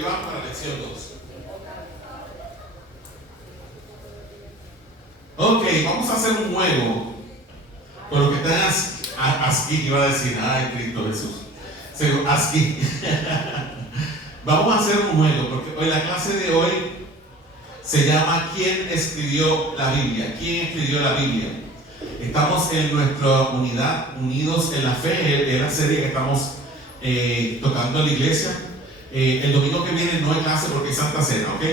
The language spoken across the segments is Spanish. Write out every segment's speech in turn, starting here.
Hoy vamos para la lección 2. Ok, vamos a hacer un juego. Por lo que están aquí, iba a decir, ay, Cristo Jesús. Aquí. Vamos a hacer un juego, porque hoy la clase de hoy se llama ¿Quién escribió la Biblia? ¿Quién escribió la Biblia? Estamos en nuestra unidad, Unidos en la Fe, es la serie que estamos tocando en la iglesia. El domingo que viene no hay clase porque es Santa Cena, ¿ok?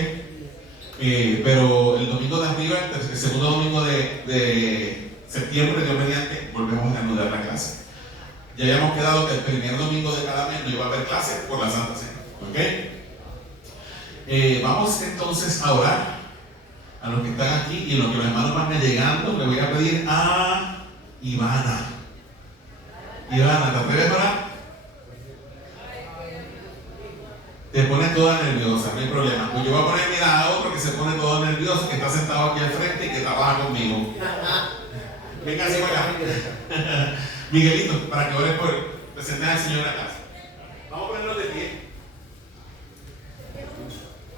Pero el domingo de arriba, el segundo domingo de septiembre, Dios mediante, volvemos a reanudar la clase. Ya habíamos quedado que el primer domingo de cada mes no iba a haber clase por la Santa Cena, ¿ok? Vamos entonces a orar a los que están aquí y a los que los hermanos van llegando. Le voy a pedir a Ivana. Ivana, ¿te atreves a orar? Te pones toda nerviosa, no hay problema. Pues yo voy a poner, mira, a otro que se pone todo nervioso, que está sentado aquí al frente y que trabaja conmigo. Venga, así para acá. Miguelito, para que ores por presentar al Señor en la casa. Vamos a ponerlo de pie.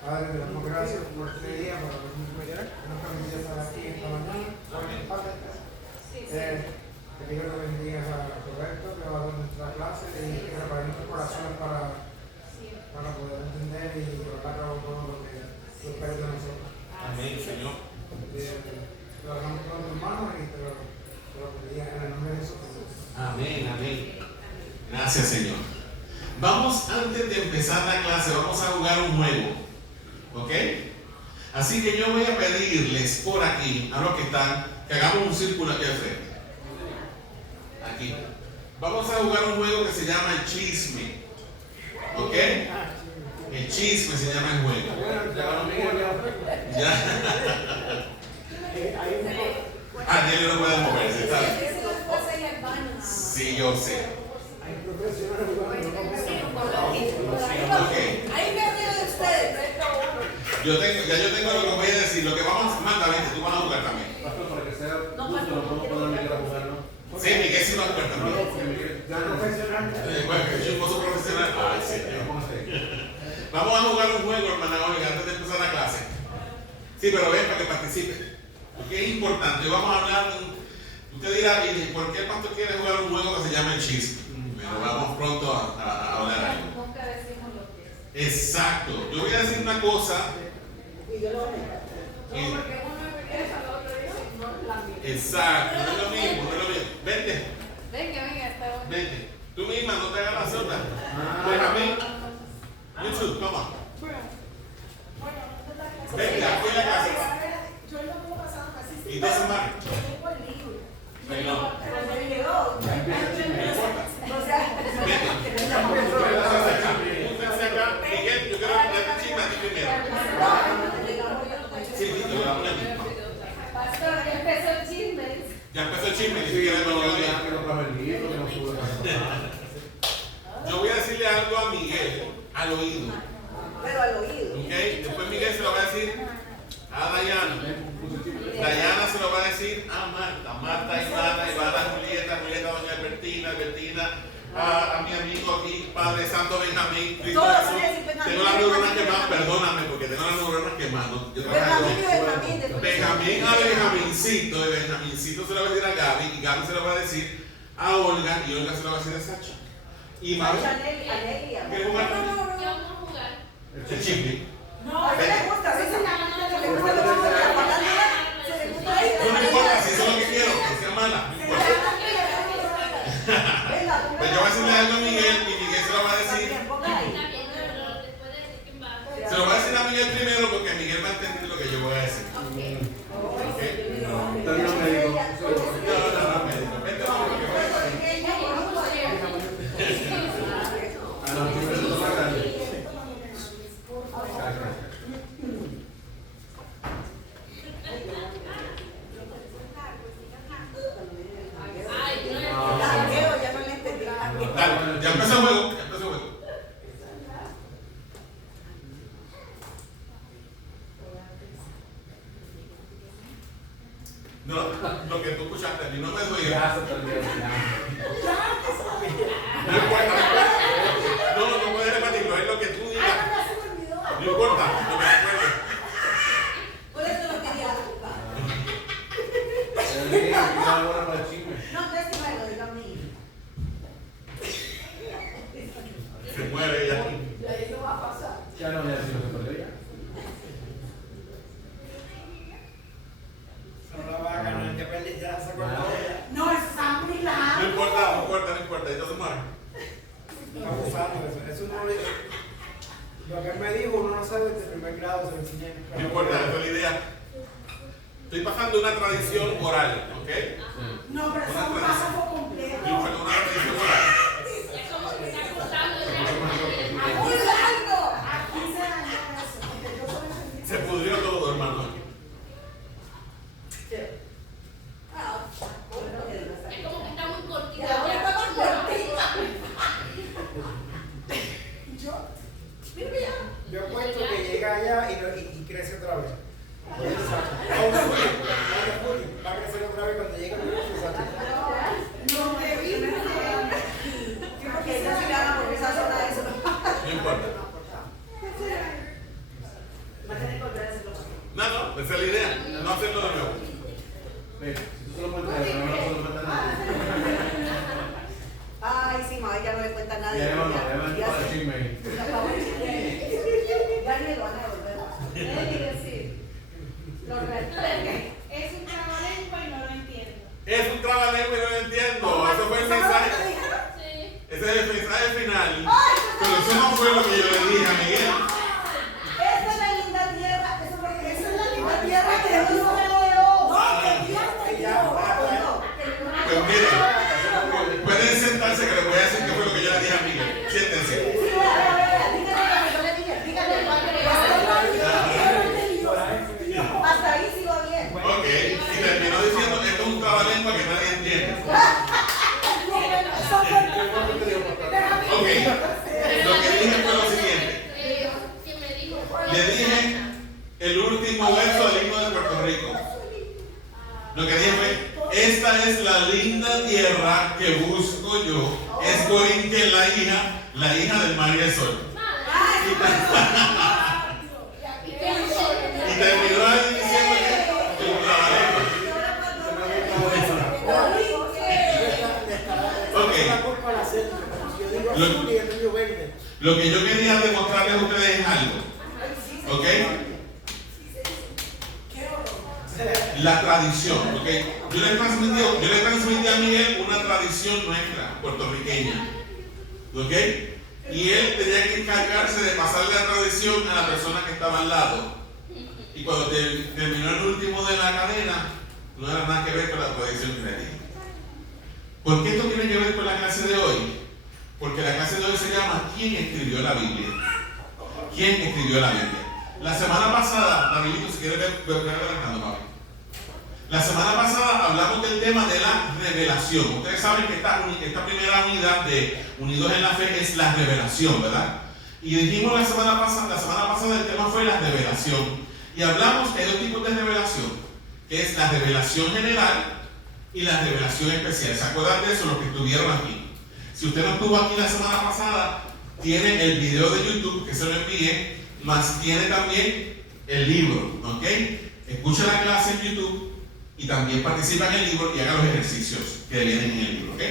Padre, te damos gracias por este día, por habernos permitido estar aquí esta mañana. Padre, te pido que bendigas a Roberto, que va a dar nuestra clase, y que prepare nuestro corazón para poder entender y llevar a cabo todo lo que tú esperas de nosotros. Amén, Señor. Te lo dejamos con tus manos y te lo pedimos en el nombre de Jesús. Amén, amén. Gracias, Señor. Vamos, antes de empezar la clase, vamos a jugar un juego. ¿Ok? Así que yo voy a pedirles por aquí, a los que están, que hagamos un círculo aquí al frente. Aquí. Vamos a jugar un juego que se llama el chisme. ¿Ok? El chisme se llama el juego. Ya. Ah, Nelly no puede moverse, ¿está bien? Sí, yo sé. Okay. Yo tengo lo que voy a decir. Lo que vamos a hacer, Marta, vente, tú vas a jugar también. Para que sea justo, no puedo poner Miguel a jugar, ¿no? Sí, Miguel sí va a jugar también. Ya profesional. Bueno, yo soy un poco profesional. Ay, señor. Vamos a jugar un juego, hermana Olga, antes de empezar la clase. Sí, pero ven para que participe. Porque es importante. Vamos a hablar. Usted dirá, ¿por qué el pastor quiere jugar un juego que se llama el chisme? Pero vamos pronto a hablar algo. Nunca decimos lo que es. Exacto. Yo voy a decir una cosa. No, porque uno empieza, el otro dice, no es la misma. Exacto, no es lo mismo, no es lo mismo. Vente, Venga, está bueno. vente. Tú misma no te hagas la sota. Déjame. You too, come on. Venga, aquí en la casa. Yo el domingo pasado casi ¿Y dos semanas? yo tengo el libro. No. Pero me quedó. No importa. O sea, Úntense acá. Miguel, yo quiero hablar chisme a ti primero. Sí, sí, te voy a poner aquí. Pastor, ya empezó el chisme. Ya empezó el chisme, dice que no lo oía. Yo voy a decirle algo a Miguel al oído. pero al oído. ¿Ok? Después Miguel se lo va a decir a Dayana. Dayana se lo va a decir a Marta. Marta, Ivana, Julieta, doña Albertina, a mi amigo aquí, Padre Santo Benjamín, Cristo Todos Jesús. van a decir Benjamín. Tengo las neuronas quemadas, perdóname, porque tengo las neuronas quemadas. Yo trabajo Benjamín a Benjamincito, de Benjamincito se lo va a decir a Gaby, y Gaby se lo va a decir a Olga, y Olga se lo va a decir a Sacha. Y Mabel, ¿quieres jugar conmigo? Yo vamos a jugar. El chisme. No, a ella le gusta, a veces le gusta lo que la patada, se le gusta No me importa, si eso es lo que quiero, que sea mala, no importa. Pues yo voy a decirle algo a Miguel y Miguel se lo va a decir. Está bien, pero después de decir quién va. Se lo va a decir a Miguel primero porque Miguel va a entender lo que yo voy a decir. Ya no voy a decir lo que perdió ya. No la va a ganar, que perdí, ya se acordó. No, está muy largo. No importa, no importa, no importa. Entonces, Mark. Abusando de eso. Eso no lo que él me dijo, uno no sabe desde el primer grado, se lo enseñé. No importa, esa es la idea. Estoy pasando una tradición oral, ¿ok? No, pero eso es un párrafo completo. Estoy pasando una tradición oral. Es como que está cortando ya. Muy largo. Aquí se dañó eso, porque yo solo entendí. Se pudrió todo, hermano. Es como que está muy cortito. Y ahora está más cortita. Yo, mira ya. Yo apuesto que llega allá y crece otra vez. Va a crecer otra vez cuando llegue el No me vi. Yo creo que esa ciudad, porque esa zona de eso. No importa. Va a tener que volver a hacerlo. No, esa es la idea. No hacerlo de nuevo. Ve, si tú se lo cuentas, no se lo cuentas a nadie. Ay, sí, mamá, ya no le cuenta a nadie. Ya no, ya Ya para sé. chisme ahí. Ya ni lo van a volver. Es un trabalengua y no lo entiendo. Es un trabalengua y no lo entiendo. Eso fue el mensaje. Sí. Ese es el mensaje final. Pero eso no fue lo que yo le dije a Miguel. Esta es la linda tierra, eso es lo que es la linda tierra que Dios nos dio. No, que Dios te dio. Pues miren, pueden sentarse que les voy a decir qué fue lo que yo le dije a Miguel. Siéntense. Hasta ahí sí va bien. Ok, y terminó diciendo que esto es un trabalengua que nadie entiende. Ok, lo que dije fue lo siguiente. ¿Qué me dijo? Le dije el último verso del himno de Puerto Rico. Lo que dije fue, esta es la linda tierra que busco yo. Es Corintia la hija del mar y el sol. Y terminó ahí diciendo que es un trabalengua. Lo que yo quería demostrarles a ustedes es algo. ¿Ok? La tradición. ¿Ok? Yo le transmití a Miguel una tradición nuestra, puertorriqueña. ¿Ok? Y él tenía que encargarse de pasarle la tradición a la persona que estaba al lado. Y cuando terminó el último de la cadena, no era nada que ver con la tradición que le dije. ¿Por qué esto tiene que ver con la clase de hoy? Porque la clase de hoy se llama ¿Quién escribió la Biblia? ¿Quién escribió la Biblia? La semana pasada, Davidito, si quieres ver adelantando, papi. La semana pasada hablamos del tema de la revelación. Ustedes saben que esta primera unidad de Unidos en la Fe es la revelación, ¿verdad? Y dijimos la semana pasada el tema fue la revelación. Y hablamos que hay dos tipos de revelación, que es la revelación general y la revelación especial. ¿Se acuerdan de eso los que estuvieron aquí? Si usted no estuvo aquí la semana pasada, tiene el video de YouTube que se lo envíe, más tiene también el libro, ¿ok? Escucha la clase en YouTube y también participa en el libro y haga los ejercicios que vienen en el libro, ¿ok?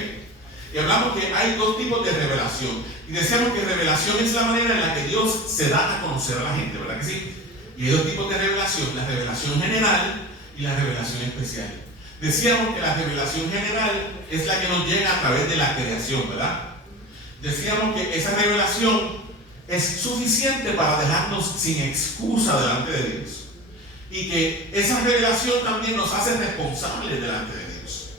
Y hablamos que hay dos tipos de revelación. Y decíamos que revelación es la manera en la que Dios se da a conocer a la gente, ¿verdad que sí? Y hay dos tipos de revelación, la revelación general y la revelación especial. Decíamos que la revelación general es la que nos llega a través de la creación, ¿verdad? Decíamos que esa revelación es suficiente para dejarnos sin excusa delante de Dios. Y que esa revelación también nos hace responsables delante de Dios.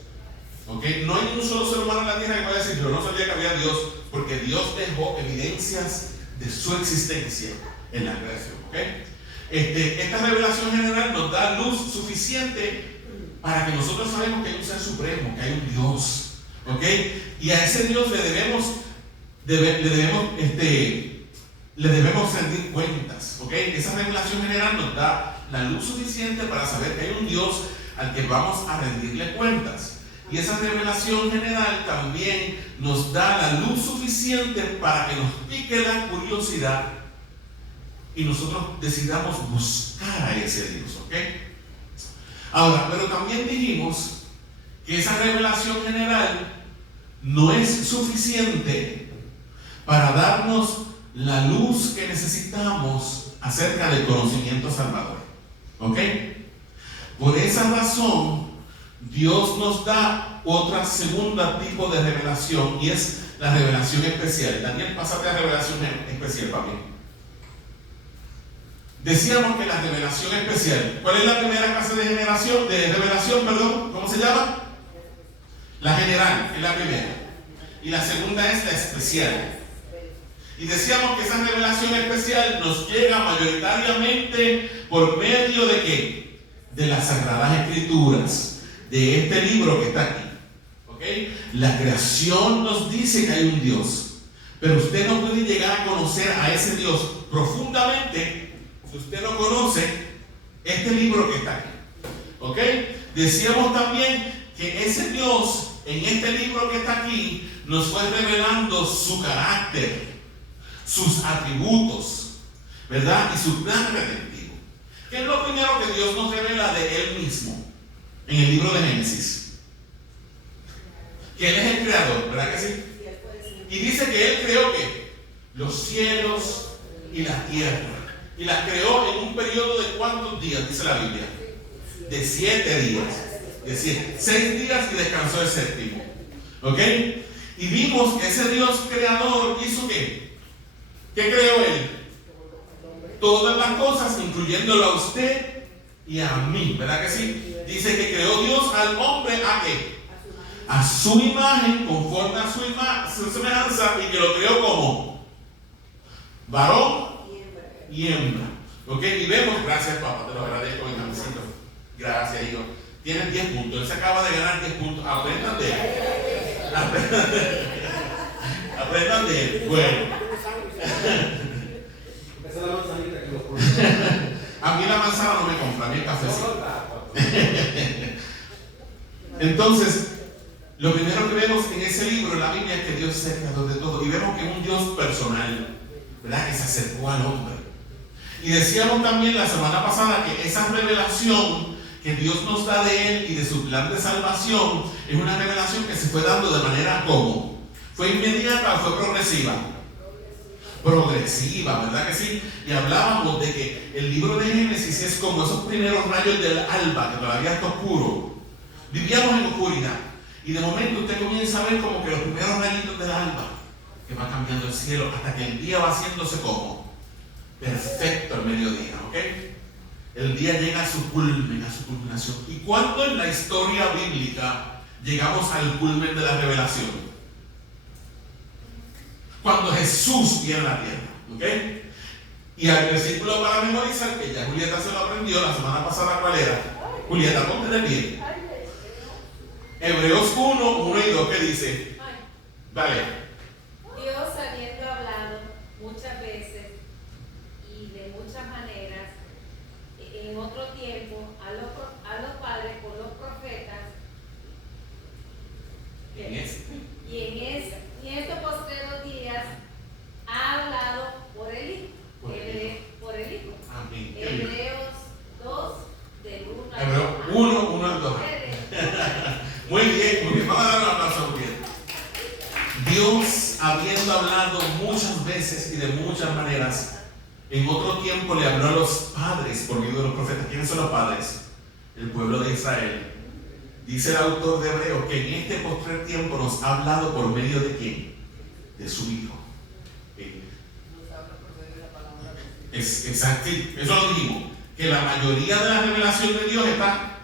¿Ok? No hay un solo ser humano en la tierra que pueda decir, yo no sabía que había Dios, porque Dios dejó evidencias de su existencia en la creación. ¿Ok? Esta revelación general nos da luz suficiente para que nosotros sabemos que hay un ser supremo, que hay un Dios, ¿ok? Y a ese Dios le debemos rendir cuentas, ¿ok? Esa revelación general nos da la luz suficiente para saber que hay un Dios al que vamos a rendirle cuentas. Y esa revelación general también nos da la luz suficiente para que nos pique la curiosidad y nosotros decidamos buscar a ese Dios, ¿ok? Ahora, pero también dijimos que esa revelación general no es suficiente para darnos la luz que necesitamos acerca del conocimiento salvador. ¿Ok? Por esa razón, Dios nos da otra segunda tipo de revelación, y es la revelación especial. Daniel, pásate a revelación especial para mí. Decíamos que la revelación especial, ¿cuál es la primera clase de revelación, perdón? ¿Cómo se llama? La general, es la primera. Y la segunda es la especial. Y decíamos que esa revelación especial nos llega mayoritariamente por medio de ¿qué? De las Sagradas Escrituras, de este libro que está aquí. ¿Ok? La creación nos dice que hay un Dios, pero usted no puede llegar a conocer a ese Dios profundamente si usted no conoce este libro que está aquí. ¿Ok? Decíamos también que ese Dios en este libro que está aquí nos fue revelando su carácter, sus atributos, ¿verdad? Y su plan redentivo. ¿Qué es lo primero que Dios nos revela de Él mismo en el libro de Génesis? Que Él es el creador, ¿verdad que sí? Y dice que Él creó ¿qué? Los cielos y la tierra. Y las creó en un periodo de ¿cuántos días? Dice la Biblia. De 7 días. De 6 días y descansó el séptimo. ¿Ok? Y vimos que ese Dios creador hizo ¿qué? ¿Qué creó Él? Todas las cosas, incluyéndolo a usted y a mí, ¿verdad que sí? Dice que creó Dios al hombre ¿a qué? A su imagen, conforme a su semejanza, y que lo creó como varón y hembra. ¿Ok? Y vemos, gracias papá, te lo agradezco, Benjamíncito. Gracias, hijo. Tienes 10 puntos, él se acaba de ganar 10 puntos. Aprendan de él. Aprendan de él. Bueno. Esa es la manzanita que lo pone. A mí la manzana no me compra, a mí el cafecito. Entonces, lo primero que vemos en ese libro, en la Biblia, es que Dios es el creador de todo. Y vemos que es un Dios personal, ¿verdad? Que se acercó al hombre. Y decíamos también la semana pasada que esa revelación que Dios nos da de Él y de su plan de salvación es una revelación que se fue dando de manera ¿cómo? ¿Fue inmediata o fue progresiva? Progresiva, ¿verdad que sí? Y hablábamos de que el libro de Génesis es como esos primeros rayos del alba, que todavía está oscuro. Vivíamos en oscuridad. Y de momento usted comienza a ver como que los primeros rayitos del alba, que va cambiando el cielo hasta que el día va haciéndose como perfecto al mediodía, ¿ok? El día llega a su culmen, a su culminación. ¿Y cuándo en la historia bíblica llegamos al culmen de la revelación? Cuando Jesús viene a la tierra, ¿ok? Y al versículo para memorizar, que ya Julieta se lo aprendió la semana pasada, ¿cuál era? Julieta, ponte de pie. Hebreos 1, 1 y 2, ¿qué dice? Vale. Dios, habiendo hablado muchas veces y de muchas maneras en otro tiempo a los padres por los profetas, y en estos postreros días ha hablado por el Hijo. Amén. Hebreos 2, del 1 al Hebreos 1, 1 al 2. Muy bien, muy bien. Vamos a dar un aplauso muy bien. Dios, habiendo hablado muchas veces y de muchas maneras, en otro tiempo le habló a los padres por medio de los profetas. ¿Quiénes son los padres? El pueblo de Israel. Dice el autor de Hebreos que en este postrer tiempo nos ha hablado por medio de ¿quién? De su Hijo. Exacto, eso lo dijimos. Que la mayoría de la revelación de Dios está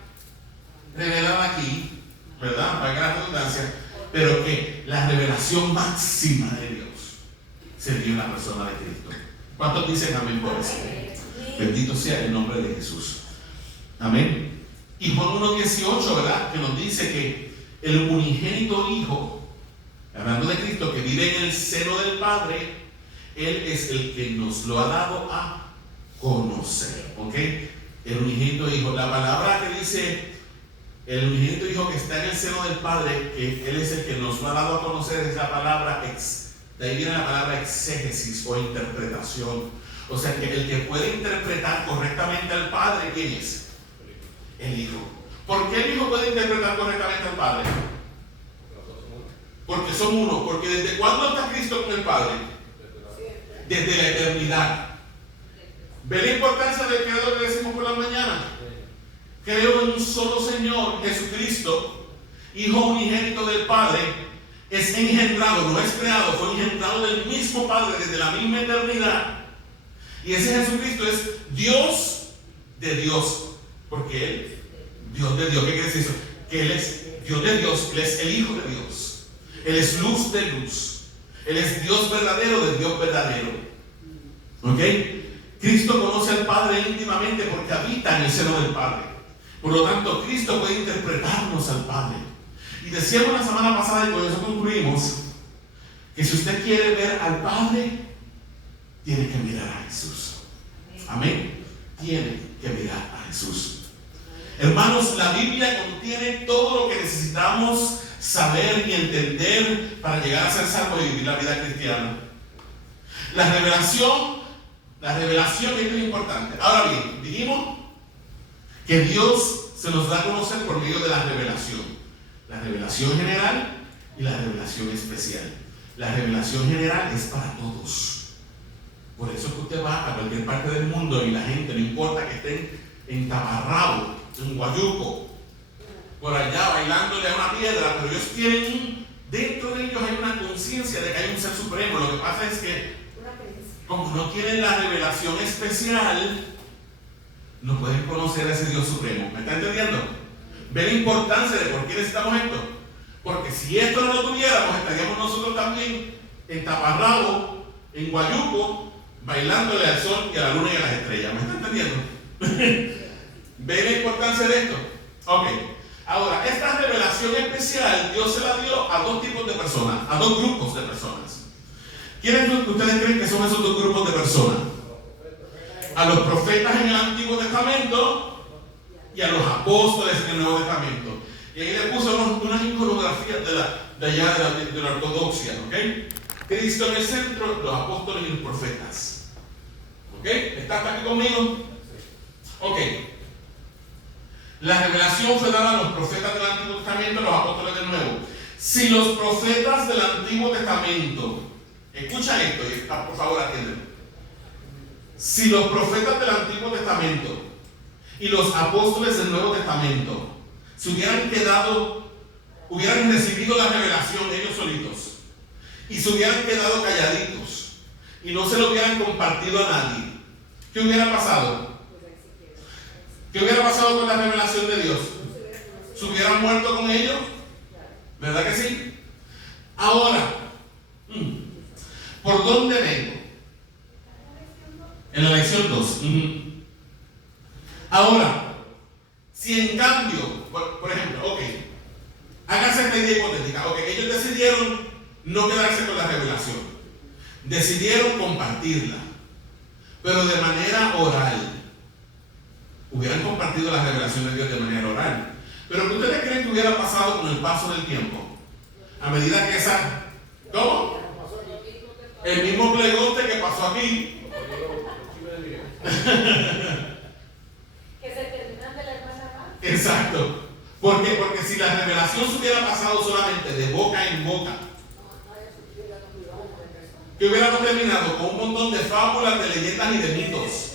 revelada aquí, ¿verdad? Para la redundancia, pero que la revelación máxima de Dios se dio en la persona de Cristo. ¿Cuántos dicen amén por eso? Bendito sea el nombre de Jesús. Amén. Y Juan 1:18, ¿verdad? Que nos dice que el unigénito Hijo, hablando de Cristo, que vive en el seno del Padre, Él es el que nos lo ha dado a conocer. ¿Ok? El unigénito Hijo. La palabra que dice el unigénito Hijo que está en el seno del Padre, que Él es el que nos lo ha dado a conocer, es la palabra de ahí viene la palabra exégesis o interpretación. O sea que el que puede interpretar correctamente al Padre, ¿quién es? El Hijo. ¿Por qué el Hijo puede interpretar correctamente al Padre? Porque son uno. Porque ¿desde cuándo está Cristo con el Padre? desde la eternidad. ¿Ve la importancia del creador que decimos por la mañana? Creo en un solo Señor, Jesucristo, Hijo unigénito del Padre, es engendrado, no es creado, fue engendrado del mismo Padre desde la misma eternidad. Y ese Jesucristo es Dios de Dios, porque Él, Dios de Dios, ¿qué quiere decir eso? Que Él es Dios de Dios, Él es el Hijo de Dios, Él es luz de luz, Él es Dios verdadero de Dios verdadero. ¿Ok? Cristo conoce al Padre íntimamente porque habita en el seno del Padre. Por lo tanto, Cristo puede interpretarnos al Padre. Y decíamos la semana pasada, y con eso concluimos, que si usted quiere ver al Padre, tiene que mirar a Jesús. Amén. Tiene que mirar a Jesús. Hermanos, la Biblia contiene todo lo que necesitamos saber y entender para llegar a ser salvos y vivir la vida cristiana. La revelación es muy importante. Ahora bien, dijimos que Dios se nos da a conocer por medio de la revelación. La revelación general y la revelación especial. La revelación general es para todos. Por eso que usted va a cualquier parte del mundo y la gente, no importa que estén en Taparrabo, en Guayuco, por allá bailándole a una piedra, pero ellos tienen, dentro de ellos hay una conciencia de que hay un ser supremo. Lo que pasa es que, como no tienen la revelación especial, no pueden conocer a ese Dios supremo. ¿Me está entendiendo? ¿Ve la importancia de por qué necesitamos esto? Porque si esto no lo tuviéramos, estaríamos nosotros también en Taparrabo, en Guayuco, bailándole al sol y a la luna y a las estrellas. ¿Me está entendiendo? ¿Ve la importancia de esto? Ok. Ahora, esta revelación especial Dios se la dio a dos tipos de personas, a dos grupos de personas. ¿Quiénes ustedes creen que son esos dos grupos de personas? A los profetas en el Antiguo Testamento y a los apóstoles en el Nuevo Testamento. Y ahí le puso unas iconografías de allá de la ortodoxia, ¿ok? Cristo en el centro, los apóstoles y los profetas. ¿Ok? ¿Está aquí conmigo? Ok. La revelación fue dada a los profetas del Antiguo Testamento y a los apóstoles del Nuevo. Si los profetas del Antiguo Testamento, escucha esto y por favor atiéndelo. Si los profetas del Antiguo Testamento y los apóstoles del Nuevo Testamento se hubieran recibido la revelación ellos solitos y se hubieran quedado calladitos y no se lo hubieran compartido a nadie, ¿qué hubiera pasado? ¿Qué hubiera pasado con la revelación de Dios? ¿Se hubieran muerto con ellos? ¿Verdad que sí? Ahora, ¿por dónde vengo? En la lección 2. Ahora, si en cambio, por ejemplo, ok, háganse esta idea hipotética, ok, ellos decidieron no quedarse con la revelación, decidieron compartirla, pero de manera oral. Hubieran compartido la revelación de Dios de manera oral. Pero ¿qué ustedes creen que hubiera pasado con el paso del tiempo? A medida que esa... ¿Cómo? El mismo plegote que pasó aquí. Que se terminan de la hermana. Exacto. ¿Por qué? Porque si la revelación se hubiera pasado solamente de boca en boca, que hubiéramos terminado con un montón de fábulas, de leyendas y de mitos.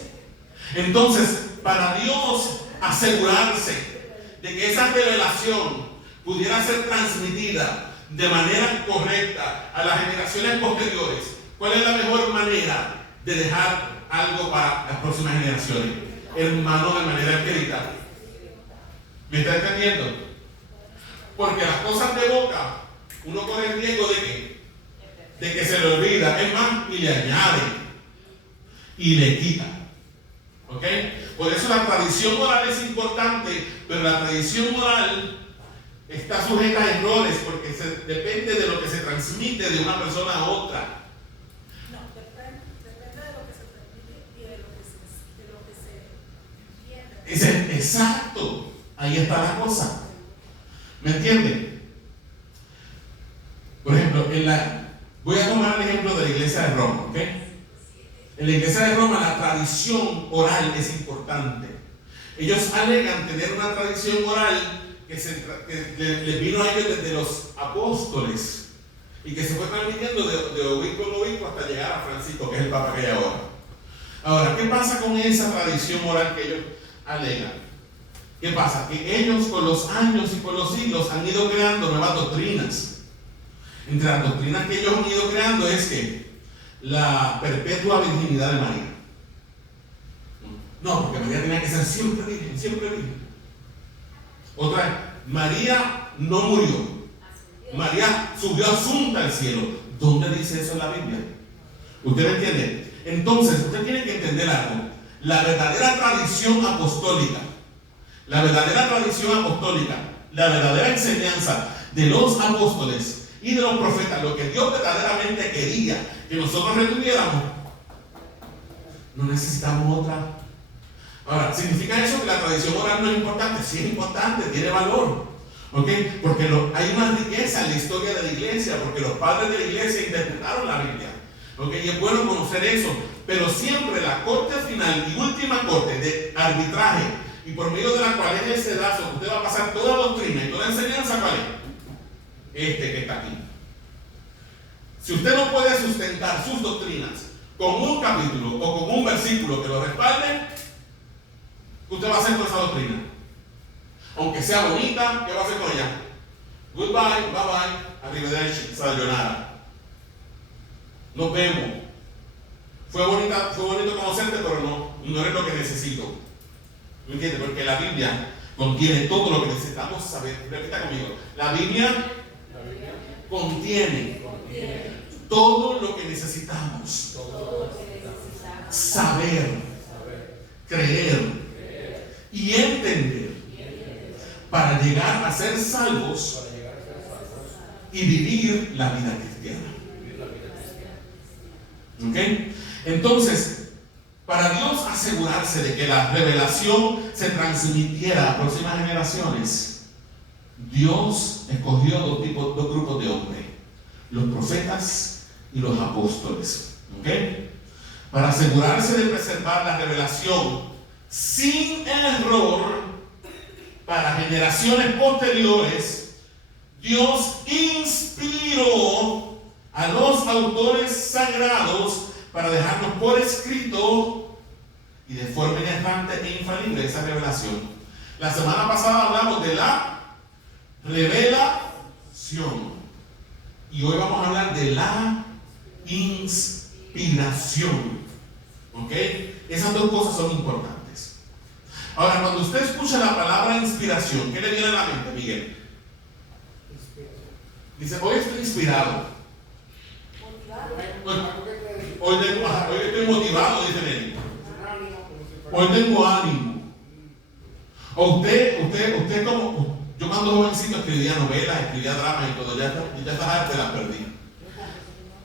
Entonces, para Dios asegurarse de que esa revelación pudiera ser transmitida de manera correcta a las generaciones posteriores, ¿cuál es la mejor manera de dejar algo para las próximas generaciones? Hermano, de manera escrita. ¿Me está entendiendo? Porque las cosas de boca, uno corre el riesgo de que se le olvida, es más, y le añade y le quita. ¿Ok? Por eso la tradición oral es importante, pero la tradición oral está sujeta a errores porque depende de lo que se transmite de una persona a otra. No, depende de lo que se transmite y de lo que se entiende. Exacto, ahí está la cosa. ¿Me entienden? Por ejemplo, voy a tomar el ejemplo de la iglesia de Roma, ¿ok? En la iglesia de Roma la tradición oral es importante. Ellos alegan tener una tradición oral que les vino a ellos desde los apóstoles. y que se fue transmitiendo de obispo en obispo hasta llegar a Francisco, que es el papa que hay ahora. Ahora, ¿qué pasa con esa tradición moral que ellos alegan? ¿Qué pasa? Que ellos con los años y con los siglos han ido creando nuevas doctrinas. Entre las doctrinas que ellos han ido creando es que la perpetua virginidad de María. No, porque María tenía que ser siempre virgen, siempre virgen. Otra, María no murió. María subió asunta al cielo. ¿Dónde dice eso en la Biblia? ¿Usted me entiende? Entonces, usted tiene que entender algo. La verdadera tradición apostólica, la verdadera enseñanza de los apóstoles y de los profetas, lo que Dios verdaderamente quería que nosotros retuviéramos, no necesitamos otra. Ahora, ¿significa eso que la tradición oral no es importante? Sí es importante, tiene valor, ¿ok? Porque hay una riqueza en la historia de la iglesia, porque los padres de la iglesia interpretaron la Biblia, ¿ok? Y es bueno conocer eso, pero siempre la corte final y última corte de arbitraje, y por medio de la cual es el sedazo, usted va a pasar toda doctrina y toda enseñanza, ¿cuál es? Este que está aquí. Si usted no puede sustentar sus doctrinas con un capítulo o con un versículo que lo respalde, usted va a hacer con esa doctrina. Aunque sea bonita, ¿qué va a hacer con ella? Goodbye, bye bye, arrivederci, sayonara. Nos vemos. Fue bonito conocerte, pero no eres lo que necesito. ¿Me entiendes? Porque la Biblia contiene todo lo que necesitamos saber. Repita conmigo. La Biblia contiene todo lo que necesitamos saber, creer y entender para llegar a ser salvos y vivir la vida cristiana. ¿Ok? Entonces, para Dios asegurarse de que la revelación se transmitiera a próximas generaciones, Dios escogió dos grupos de hombres: los profetas y los apóstoles. ¿Ok? Para asegurarse de preservar la revelación sin error para generaciones posteriores, Dios inspiró a los autores sagrados para dejarnos por escrito y de forma inerrante e infalible esa revelación. La semana pasada hablamos de la revelación y hoy vamos a hablar de la inspiración. ¿Ok? Esas dos cosas son importantes. Ahora, cuando usted escucha la palabra inspiración, ¿qué le viene a la mente, Miguel? Dice, hoy estoy inspirado. Hoy estoy motivado, dice Nelly. Hoy tengo ánimo. O usted como yo cuando jovencito escribía novelas, escribía dramas y todo, ya estas artes las perdí.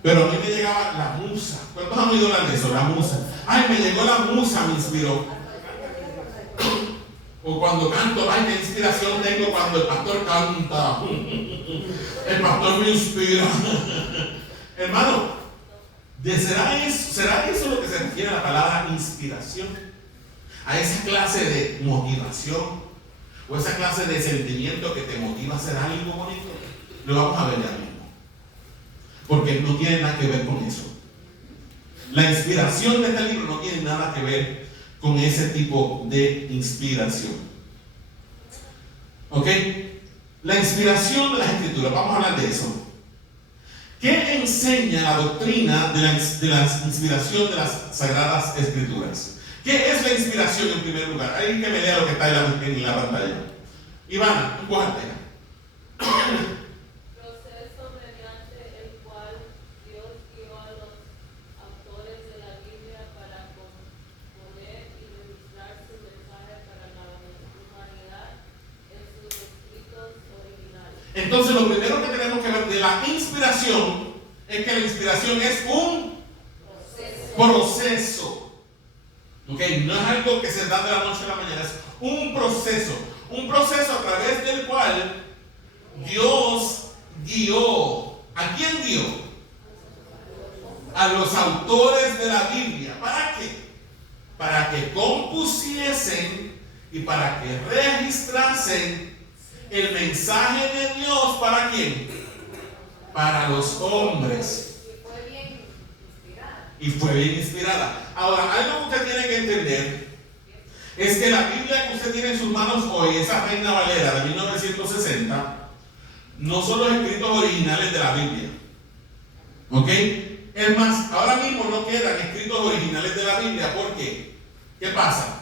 Pero a mí me llegaba la musa. ¿Cuántos han oído hablar de eso? La musa. Ay, me llegó la musa, me inspiró. O cuando canto, ay, qué inspiración tengo cuando el pastor canta. El pastor me inspira. Hermano, ¿será eso lo que se refiere a la palabra inspiración? A esa clase de motivación o esa clase de sentimiento que te motiva a hacer algo bonito. Lo vamos a ver ya mismo, porque no tiene nada que ver con eso. La inspiración de este libro no tiene nada que ver con ese tipo de inspiración. ¿Ok? La inspiración de las escrituras, vamos a hablar de eso. ¿Qué enseña la doctrina de la inspiración de las Sagradas Escrituras? ¿Qué es la inspiración en primer lugar? Alguien que me lea lo que está en la pantalla. Ivana, empújate. Proceso mediante el cual Dios guió a los autores de la Biblia para componer y registrar su mensaje para la humanidad en sus escritos originales. Entonces, lo primero que tenemos que ver de la inspiración es que la inspiración es un proceso. ¿Okay? No es algo que se da de la noche a la mañana, es un proceso a través del cual Dios guió. ¿A quién guió? A los autores de la Biblia. ¿Para qué? Para que compusiesen y para que registrasen el mensaje de Dios. ¿Para quién? para los hombres. Y fue bien inspirada. Ahora, algo que usted tiene que entender es que la Biblia que usted tiene en sus manos hoy, esa Reina Valera de 1960, no son los escritos originales de la Biblia. ¿Ok? Es más, ahora mismo no quedan escritos originales de la Biblia. ¿Por qué? ¿Qué pasa?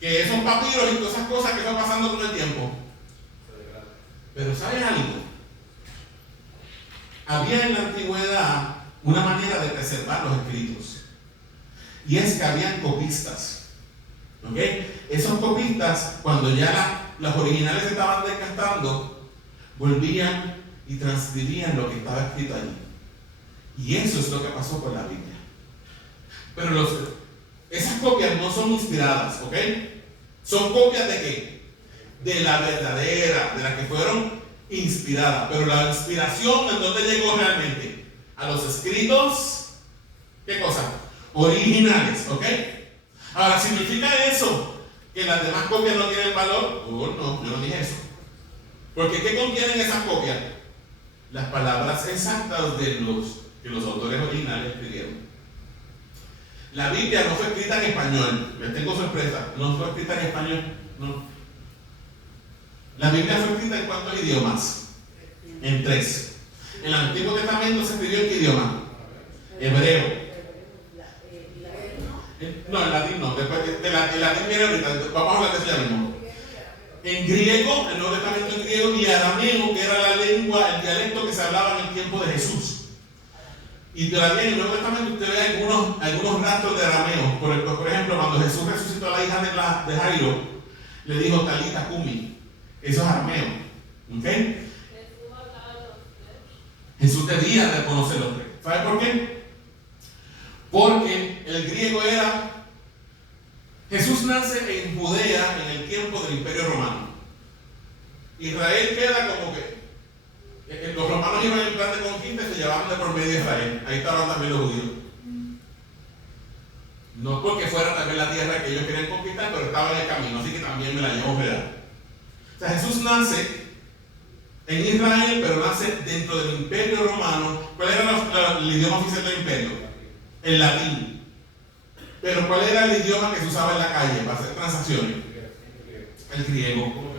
Que esos papiros y todas esas cosas que están pasando con el tiempo. Pero ¿saben algo? Había en la antigüedad una manera de preservar los escritos, y es que habían copistas. ¿Ok? Esos copistas, cuando ya las originales se estaban desgastando, volvían y transcribían lo que estaba escrito allí. Y eso es lo que pasó con la Biblia. Pero esas copias no son inspiradas, ¿ok? Son copias de qué? De la verdadera, de la que fueron inspiradas. Pero la inspiración, ¿en dónde llegó realmente? A los escritos, ¿qué cosa? Originales, ¿ok? Ahora, ¿significa eso que las demás copias no tienen valor? No, yo no dije eso. Porque ¿qué contienen esas copias? Las palabras exactas de que los autores originales escribieron. La Biblia no fue escrita en español. Les tengo sorpresa. No fue escrita en español. No. La Biblia fue escrita en ¿cuántos idiomas? En 3. El Antiguo Testamento se escribió en ¿qué idioma? Hebreo. No, el latín no. Después el latín viene ahorita. Vamos a hablar de eso ya mismo. En griego, el Nuevo Testamento en griego, y arameo, que era la lengua, el dialecto que se hablaba en el tiempo de Jesús. Y todavía en el Nuevo Testamento usted ve algunos rastros de arameo. Por ejemplo, cuando Jesús resucitó a la hija de Jairo, le dijo Talita Cumi. Eso es arameo. ¿Ok? Jesús debía de conocer los tres. ¿Sabe por qué? Porque el griego era... Jesús nace en Judea en el tiempo del Imperio Romano. Israel queda como que... Los romanos iban en plan de conquista y se llevaban de por medio de Israel. Ahí estaban también los judíos. No porque fuera también la tierra que ellos querían conquistar, pero estaba en el camino, así que también me la llevo real. O sea, Jesús nace en Israel, pero nace dentro del Imperio Romano. ¿Cuál era el idioma oficial del imperio? El latín. Pero ¿cuál era el idioma que se usaba en la calle para hacer transacciones? El griego.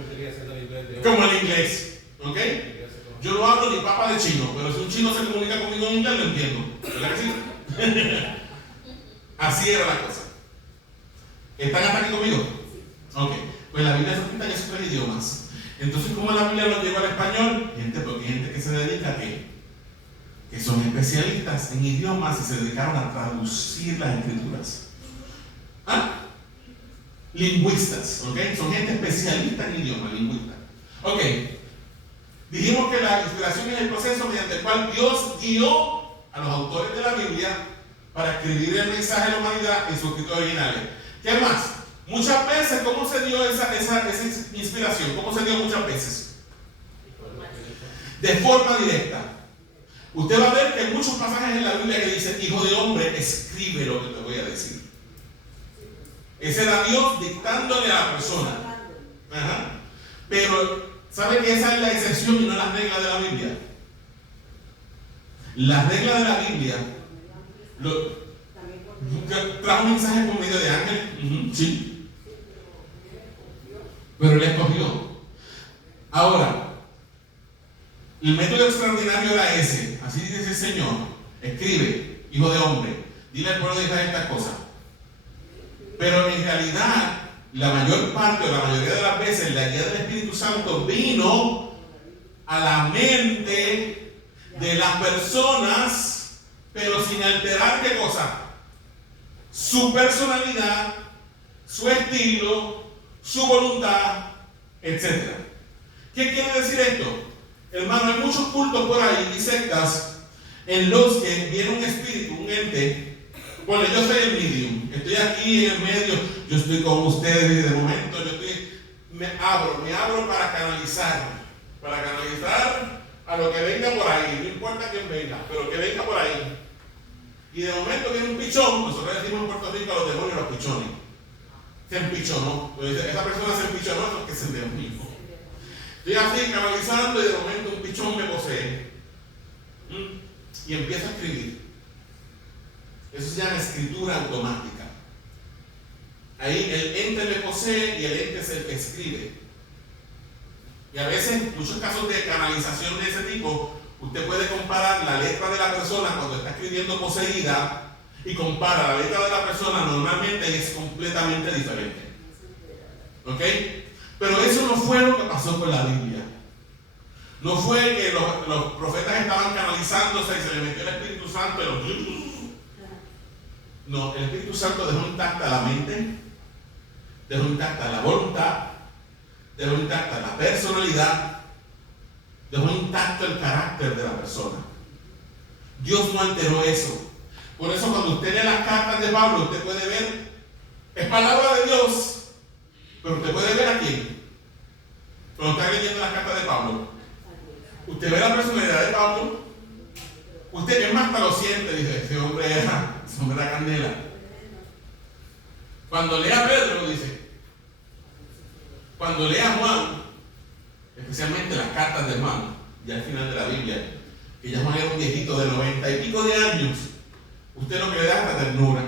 Como el inglés. ¿Ok? Yo no hablo ni papa de chino, pero si un chino se comunica conmigo en inglés, lo entiendo. ¿Verdad que sí? Así era la cosa. ¿Están hasta aquí conmigo? Ok. Pues la Biblia se escrita en esos 3 idiomas. Entonces, ¿cómo la Biblia nos llegó al español? Porque hay gente que se dedica a qué? Que son especialistas en idiomas y se dedicaron a traducir las escrituras. ¿Ah? Lingüistas, ¿ok? Son gente especialista en idiomas, lingüistas. Ok. Dijimos que la inspiración es el proceso mediante el cual Dios guió a los autores de la Biblia para escribir el mensaje de la humanidad en sus escritos originales. ¿Qué más? Muchas veces, ¿cómo se dio esa inspiración? ¿Cómo se dio muchas veces? De forma directa. Usted va a ver que hay muchos pasajes en la Biblia que dicen: hijo de hombre, escribe lo que te voy a decir. Ese era Dios dictándole a la persona. Ajá. Pero, ¿sabe que esa es la excepción y no la regla de la Biblia? La regla de la Biblia trajo un mensaje por medio de ángel. Sí. Pero él escogió. Ahora, el método extraordinario era ese. Así dice el Señor: escribe, hijo de hombre, dile al pueblo de Israel estas cosas. Pero en realidad, la mayor parte o la mayoría de las veces, la guía del Espíritu Santo vino a la mente de las personas, pero sin alterar ¿qué cosa? Su personalidad, su estilo, su voluntad, etc. ¿Qué quiere decir esto? Hermano, hay muchos cultos por ahí y sectas en los que viene un espíritu, un ente. Bueno, yo soy el medium, estoy aquí en el medio, yo estoy con ustedes y de momento me abro para canalizar a lo que venga por ahí, no importa quién venga, pero que venga por ahí. Y de momento viene un pichón. Nosotros decimos en Puerto Rico a los demonios los pichones. Se empichonó. Esa persona se empichonó, eso es que se demonio. Estoy así canalizando y de momento un pichón me posee. y empieza a escribir. Eso se llama escritura automática. Ahí el ente le posee y el ente es el que escribe. Y a veces, en muchos casos de canalización de ese tipo, usted puede comparar la letra de la persona cuando está escribiendo poseída y compara la letra de la persona normalmente y es completamente diferente. ¿Ok? Pero eso no fue lo que pasó con la Biblia. No fue que los profetas estaban canalizándose y se le metió el Espíritu Santo y los... No, el Espíritu Santo dejó intacta la mente, dejó intacta la voluntad, dejó intacta la personalidad, dejó intacto el carácter de la persona. Dios no alteró eso. Por eso cuando usted lee las cartas de Pablo, usted puede ver, es palabra de Dios, pero usted puede ver a quién. Cuando está leyendo las cartas de Pablo, usted ve la personalidad de Pablo, usted es más hasta lo siente, dice, ese hombre era candela. Cuando lee a Pedro, dice, cuando lee a Juan, especialmente las cartas de Juan, ya al final de la Biblia, que ya Juan era un viejito de 90 y pico de años, usted lo que le da es la ternura,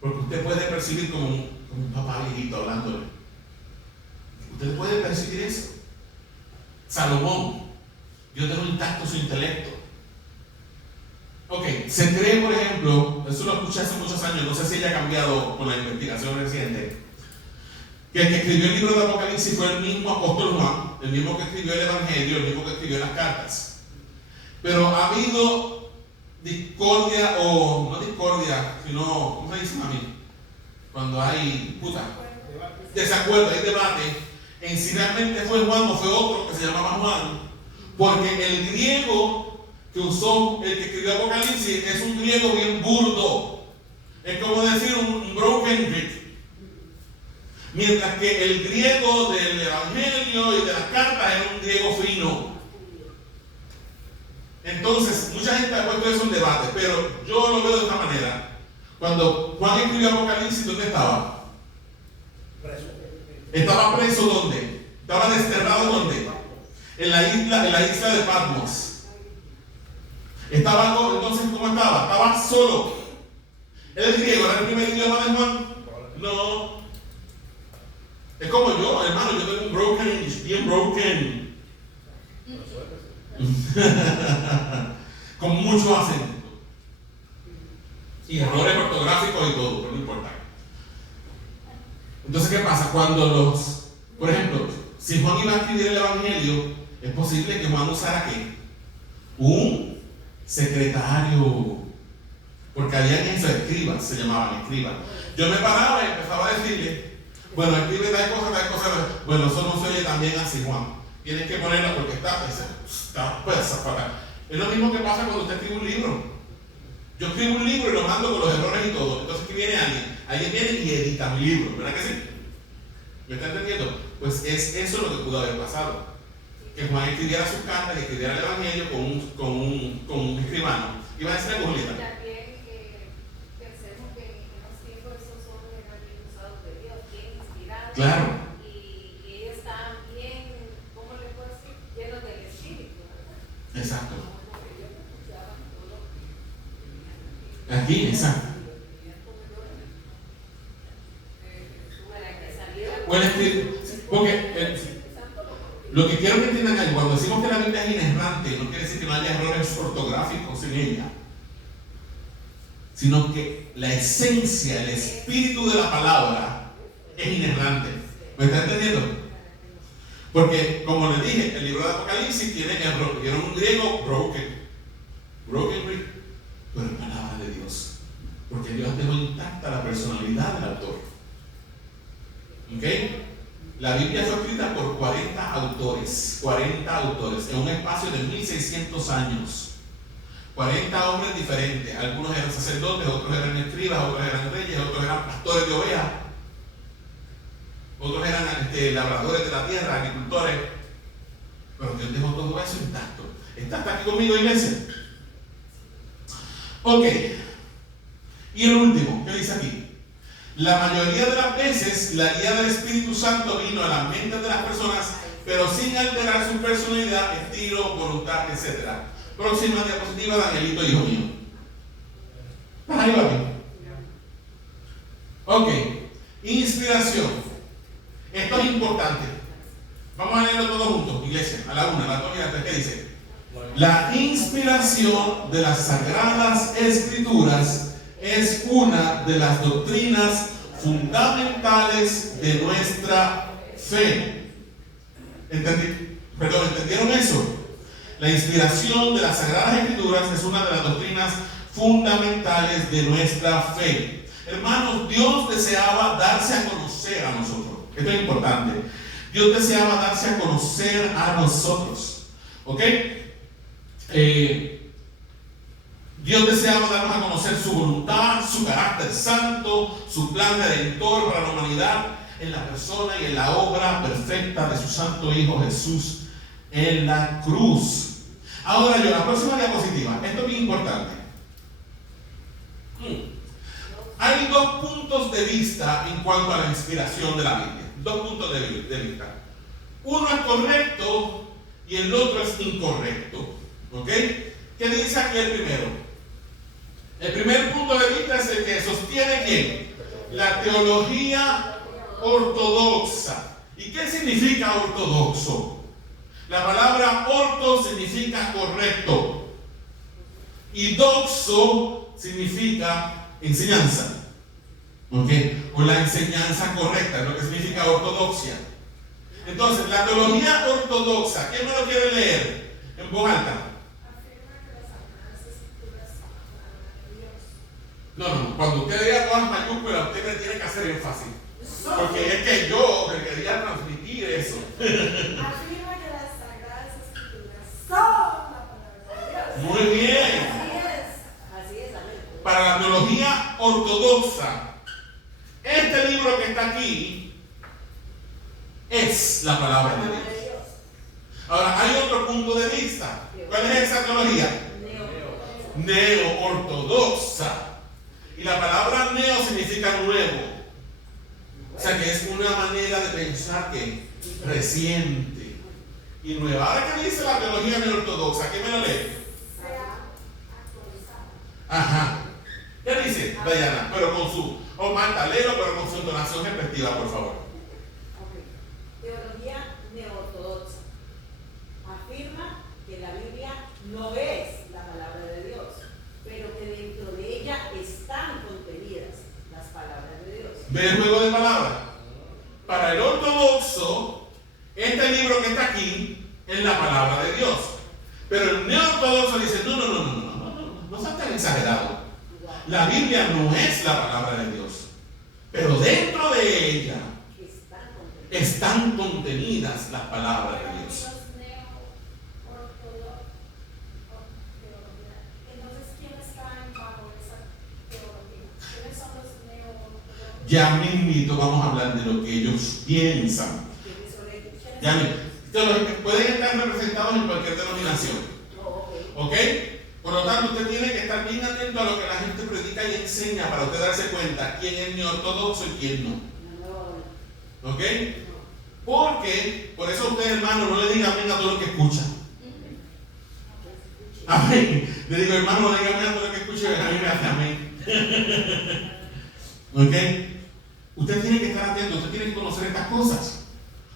porque usted puede percibir como un papá viejito hablándole. Usted puede percibir eso. Salomón, Dios dejó intacto su intelecto. Ok, se cree, por ejemplo, eso lo escuché hace muchos años, no sé si haya cambiado con la investigación reciente, que el que escribió el libro de Apocalipsis fue el mismo apóstol Juan, el mismo que escribió el Evangelio, el mismo que escribió las cartas. Pero ha habido discordia, o no discordia, sino, ¿cómo se dice, mami? Cuando hay desacuerdo, hay debate en si realmente fue Juan o fue otro que se llamaba Juan, porque el griego que usó el que escribió Apocalipsis es un griego bien burdo, es como decir un broken Greek, mientras que el griego del Evangelio y de las cartas era un griego fino. Entonces mucha gente ha puesto eso en debate, pero yo lo veo de esta manera. Cuando Juan escribió Apocalipsis, ¿dónde estaba? Preso. ¿Estaba preso dónde? ¿Estaba desterrado dónde? En la isla de Patmos. Estaba, entonces, ¿cómo estaba? Estaba solo. ¿El griego era el primer idioma de Juan? No. Es como yo, hermano, yo tengo un broken English, bien broken. Con mucho acento. Y errores ortográficos y todo, pero no importa. Entonces, ¿qué pasa? Cuando por ejemplo, si Juan iba a escribir el Evangelio, es posible que Juan usara ¿qué? Un secretario, porque habían esos escribas, se llamaban escribas. Yo me paraba y empezaba a decirle, bueno, escribe tal cosa, bueno, eso no se oye también así, Juan, tienes que ponerla porque está pues, fatal. Es lo mismo que pasa cuando usted escribe un libro. Yo escribo un libro y lo mando con los errores y todo, entonces que viene alguien viene y edita mi libro, ¿verdad que sí? ¿Me está entendiendo? Pues es eso lo que pudo haber pasado. Que Juan escribiera sus cartas, que escribiera el Evangelio con un escribano. Iba a decir algo, Julieta. También pensemos que en los tiempos esos hombres eran bien usados de Dios, bien inspirados. Claro. Y ellos estaban bien, ¿cómo le puedo decir? Llenos del Espíritu. Exacto. Aquí, exacto. Porque lo que quiero que entiendan es, cuando decimos que la Biblia es inerrante, no quiere decir que no haya errores ortográficos en ella, sino que la esencia, el espíritu de la palabra es inerrante. ¿Me está entendiendo? Porque, como les dije, el libro de Apocalipsis tiene un griego broken Greek, pero es palabra de Dios, porque Dios dejó intacta la personalidad del autor. ¿Ok? La Biblia fue escrita por 40 autores, en un espacio de 1600 años. 40 hombres diferentes, algunos eran sacerdotes, otros eran escribas, otros eran reyes, otros eran pastores de ovejas, otros eran labradores de la tierra, agricultores. Pero Dios dejó todo eso intacto. ¿Estás aquí conmigo, iglesia? Ok. Y el último, ¿qué dice aquí? La mayoría de las veces la guía del Espíritu Santo vino a las mentes de las personas, pero sin alterar su personalidad, estilo, voluntad, etc. Próxima diapositiva, Danielito, hijo mío. Ahí va bien. Ok, inspiración. Esto es importante. Vamos a leerlo todos juntos, iglesia, a la 1, a la 2 y a la 3. ¿Qué dice? La inspiración de las Sagradas Escrituras es una de las doctrinas fundamentales de nuestra fe. ¿Entendieron eso? La inspiración de las Sagradas Escrituras es una de las doctrinas fundamentales de nuestra fe. Hermanos, Dios deseaba darse a conocer a nosotros. Esto es importante. Dios deseaba darse a conocer a nosotros. ¿Ok? Dios deseaba darnos a conocer su voluntad, su carácter santo, su plan redentor para la humanidad en la persona y en la obra perfecta de su santo Hijo Jesús en la cruz. Ahora la próxima diapositiva, esto es bien importante. Hay dos puntos de vista en cuanto a la inspiración de la Biblia. Dos puntos de vista. Uno es correcto y el otro es incorrecto. ¿Ok? ¿Qué dice aquí el primero? El primer punto de vista es el que sostiene ¿quién? La teología ortodoxa. ¿Y qué significa ortodoxo? La palabra orto significa correcto y doxo significa enseñanza. ¿Ok? O la enseñanza correcta, es lo que significa ortodoxia. Entonces, la teología ortodoxa, ¿quién me lo quiere leer en voz alta? No, cuando usted diga todas mayúsculas, usted me tiene que hacer énfasis. Porque es que yo quería transmitir eso. Afirma que las Sagradas Escrituras son la palabra de Dios. Muy bien. Así es, amén. Para la teología ortodoxa, este libro que está aquí es la palabra de Dios. Ahora, hay otro punto de vista. ¿Cuál es esa teología? Neo-ortodoxa. Y la palabra neo significa nuevo. O sea que es una manera de pensar que reciente y nueva. Ahora, ¿qué dice la teología neo-ortodoxa? ¿Qué me la lee? Ajá. ¿Qué dice, Dayana? Pero con su, o Marta, léelo, pero con su entonación respectiva, por favor. Teología neortodoxa afirma que la Biblia no es la palabra de Dios, pero que dentro de ella están contenidas las palabras de Dios. ¿Ve el juego de palabras? Para el ortodoxo, este libro que está aquí es la palabra de Dios. Pero el neortodoxo dice, no seas tan exagerado. La Biblia no es la palabra de Dios, pero dentro de ella están contenidas las palabras de Dios. Entonces, ¿quiénes están bajo esa teología? ¿Quiénes son los neo-ortodoxos? Ya mismito vamos a hablar de lo que ellos piensan. Ya mismito. Pueden estar representados en cualquier denominación. ¿Ok? Por lo tanto, usted tiene que estar bien atento a lo que la gente predica y enseña para usted darse cuenta quién es neortodoxo y quién no. ¿Ok? Porque, por eso usted, hermano, no le diga amén a todo lo que escucha. Amén. Le digo, hermano, no le diga amén a todo lo que escucha, a mí me hace amén. ¿Ok? Usted tiene que estar atento, usted tiene que conocer estas cosas.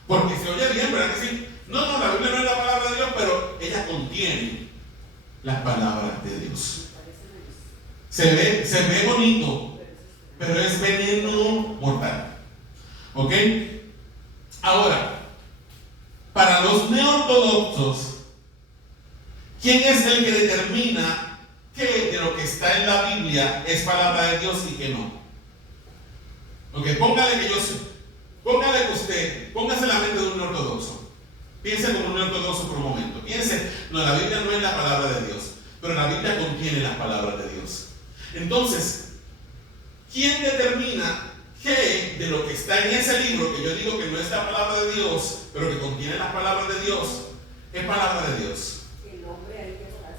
Porque se oye bien, ¿verdad que sí? No, la Biblia no es la palabra de Dios, pero ella contiene las palabras de Dios. Se ve bonito, pero es veneno mortal. ¿Ok? Ahora, para los neortodoxos, ¿quién es el que determina qué de lo que está en la Biblia es palabra de Dios y qué no? Ok, póngale que usted, póngase la mente de un ortodoxo. Piense como un ortodoxo por un momento. Piense, no, la Biblia no es la palabra de Dios, pero la Biblia contiene las palabras de Dios. Entonces, ¿quién determina qué de lo que está en ese libro, que yo digo que no es la palabra de Dios, pero que contiene las palabras de Dios, es palabra de Dios?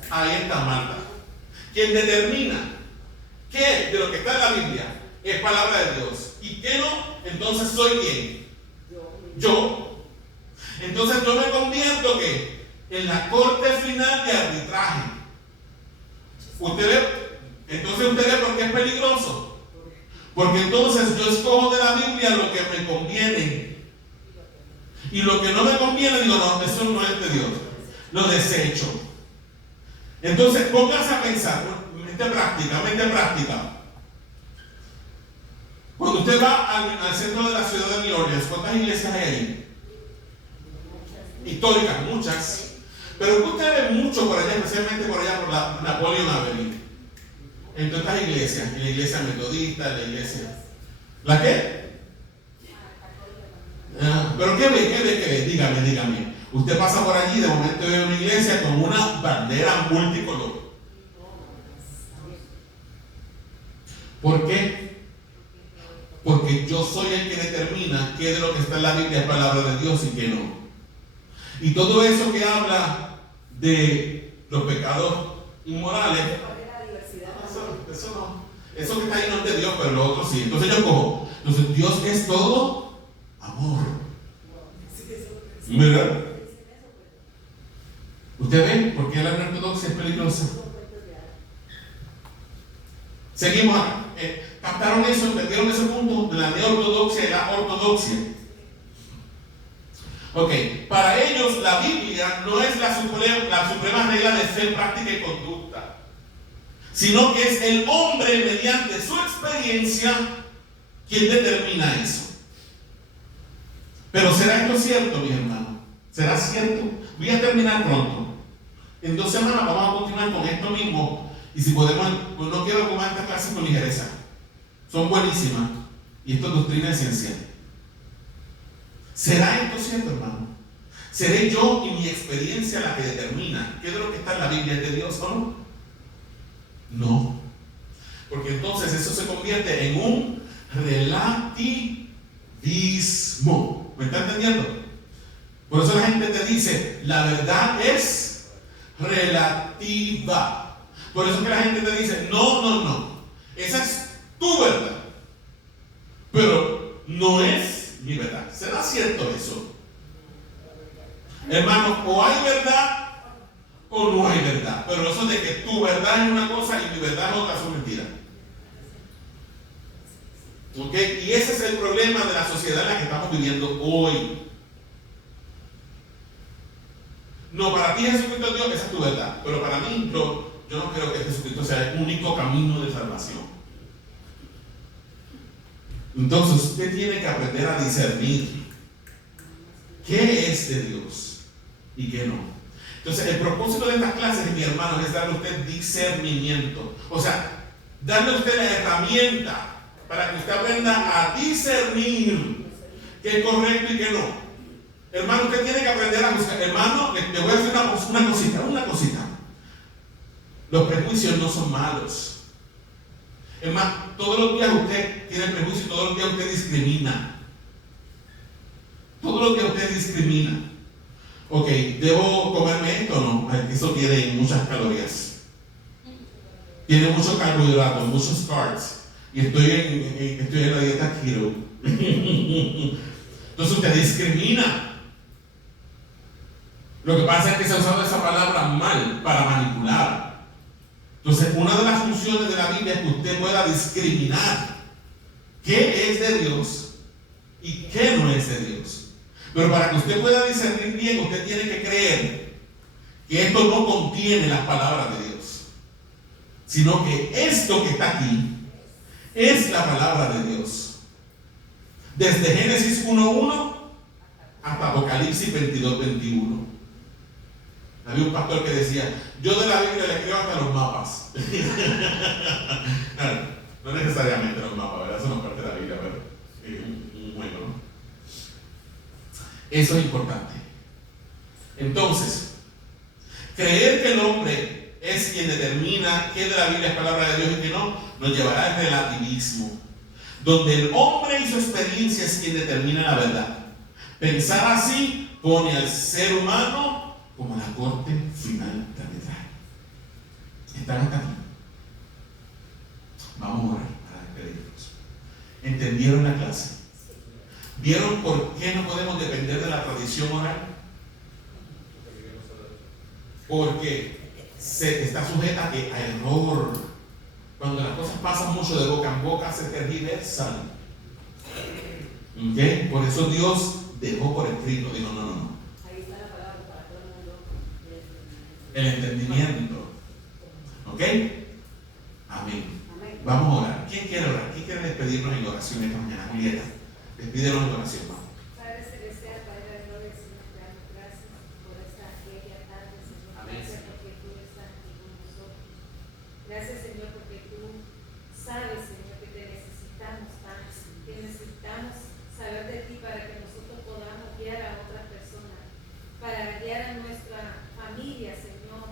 Ahí está Marta. ¿Quién determina qué de lo que está en la Biblia es palabra de Dios y qué no? Entonces, ¿soy quién? Yo. Entonces yo me convierto en la corte final de arbitraje. Usted ve, entonces usted ve por qué es peligroso. Porque entonces yo escojo de la Biblia lo que me conviene. Y lo que no me conviene, digo, no, eso no es de Dios. Lo desecho. Entonces, póngase a pensar, mente práctica. Cuando usted va al centro de la ciudad de New Orleans, ¿cuántas iglesias hay ahí? Históricas, muchas. Pero usted ve mucho por allá, especialmente por allá por la Napoleon Avenue. En todas estas iglesias, la iglesia metodista, la iglesia. ¿La qué? ¿Pero qué ve? Dígame. Usted pasa por allí, de momento ve una iglesia con una bandera multicolor. ¿Por qué? Porque yo soy el que determina qué de lo que está en la Biblia es palabra de Dios y qué no. Y todo eso que habla de los pecados inmorales, eso no. Eso que está ahí no es de Dios, pero lo otro sí. Entonces yo cojo. Entonces Dios es todo amor. ¿Verdad? ¿Usted ve por qué la ortodoxia es peligrosa? Seguimos acá. ¿Captaron eso? ¿Entendieron ese punto de la neortodoxia y la ortodoxia? Ok, para ellos la Biblia no es la suprema regla de fe, práctica y conducta, sino que es el hombre mediante su experiencia quien determina eso. Pero ¿será esto cierto, mi hermano? ¿Será cierto? Voy a terminar pronto. En 2 semanas vamos a continuar con esto mismo. Y si podemos, pues no quiero tomar estas clases con ligereza. Son buenísimas. Y esto es doctrina esencial. ¿Será esto cierto, hermano? ¿Seré yo y mi experiencia la que determina qué de lo que está en la Biblia es de Dios o no? No. Porque entonces eso se convierte en un relativismo. ¿Me está entendiendo? Por eso la gente te dice, la verdad es relativa. Por eso que la gente te dice, no. Esa es tu verdad. Pero no es mi verdad. ¿Será cierto eso? Hermano, o hay verdad o no hay verdad. Pero eso de que tu verdad es una cosa y mi verdad es otra son mentiras. ¿Ok? Y ese es el problema de la sociedad en la que estamos viviendo hoy. No, para ti Jesucristo es Dios, esa es tu verdad. Pero para mí, yo no creo que Jesucristo sea el único camino de salvación. Entonces usted tiene que aprender a discernir qué es de Dios y qué no. Entonces el propósito de estas clases, mi hermano, es darle a usted discernimiento. O sea, darle a usted la herramienta para que usted aprenda a discernir qué es correcto y qué no. Hermano, usted tiene que aprender a buscar. Hermano, le voy a decir una cosita. Los prejuicios no son malos. Hermano, todos los días usted tiene prejuicio, todos los días usted discrimina. Todos los días usted discrimina. Ok, ¿debo comerme esto o no? Eso tiene muchas calorías. Tiene muchos carbohidratos, muchos carbs. Y estoy en la dieta keto. Entonces usted discrimina. Lo que pasa es que se ha usado esa palabra mal para manipular. Entonces, una de las funciones de la Biblia es que usted pueda discriminar qué es de Dios y qué no es de Dios. Pero para que usted pueda discernir bien, usted tiene que creer que esto no contiene las palabras de Dios, sino que esto que está aquí es la palabra de Dios. Desde Génesis 1:1 hasta Apocalipsis 22:21. Había un pastor que decía, yo de la Biblia le creo hasta los mapas. No necesariamente los mapas, ¿verdad? Eso no es parte de la Biblia, pero bueno, ¿no? Eso es importante. Entonces, creer que el hombre es quien determina qué de la Biblia es palabra de Dios y qué no, nos llevará al relativismo, donde el hombre y su experiencia es quien determina la verdad. Pensar así pone al ser humano como la corte final de arbitraje. ¿Están acá? Vamos a orar para despedirnos. ¿Entendieron la clase? ¿Vieron por qué no podemos depender de la tradición oral? porque se está sujeta a error. Cuando las cosas pasan mucho de boca en boca, se tergiversan. ¿Okay? Por eso Dios dejó por escrito, dijo no. Ahí está la palabra para todo el mundo. El entendimiento. ¿Ok? Amén. Amén. Vamos a orar. ¿Quién quiere orar? ¿Quién quiere despedirnos en oración esta mañana? Julieta, despídenos en oración. Vamos. Padre celestial, Padre de gloria, Señor, te damos gracias por esta bella tarde, Señor. Amén. Gracias porque tú estás aquí con nosotros. Gracias, Señor, porque tú sabes, Señor, que te necesitamos tanto, que necesitamos saber de ti para que nosotros podamos guiar a otras personas, para guiar a nuestra familia, Señor.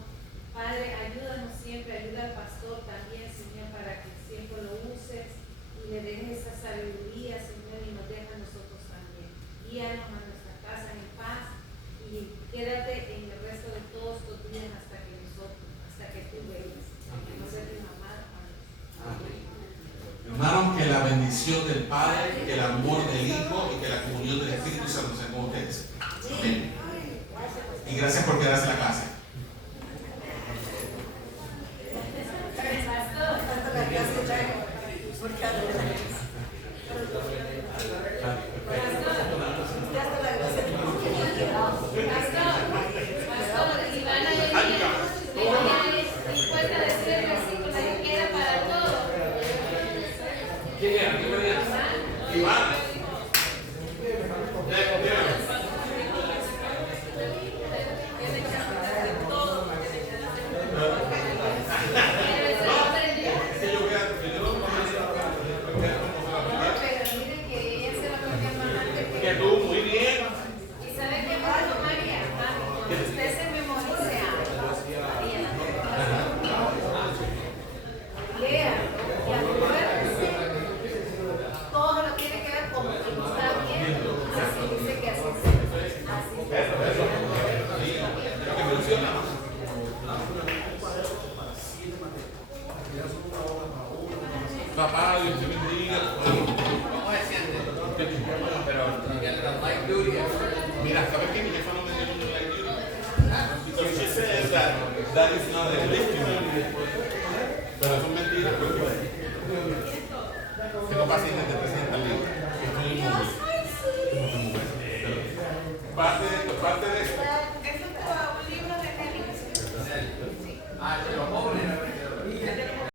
Padre, ayúdanos siempre, ayuda al pastor también, Señor, para que siempre lo uses y le dejes esa sabiduría, Señor, y nos dejes a nosotros también. Guíanos a nuestra casa en paz y quédate en el resto de todos tus días hasta que tú vengas. Que no sea tu mamá. Amén. Hermanos, que la bendición del Padre, que el amor del Hijo y que la comunión del Espíritu Santo sean con ustedes. Amén. Y gracias por quedarse en la casa. Pastor, Ivana Ella es dispuesta a decir el versículo que queda para todos. ¿Quién era? ¿Quién venía? Ivana. Pero miren que ella se la puede llamar antes que Que tú, muy bien. ¿Y sabe qué pasó, María? Cuando usted se memorice algo, lea y acuérdese, todo lo tiene que ver con lo que nos está viendo. Así dice que así sea. Así Lo que funciona. Papá, Dios te bendiga. Mira, ¿sabes qué? Mi jefa no me dio un light duty. So she says that is not a lifting duty. Pero eso es mentira porque tengo pacientes de 300 libras. Estoy en un momento. Parte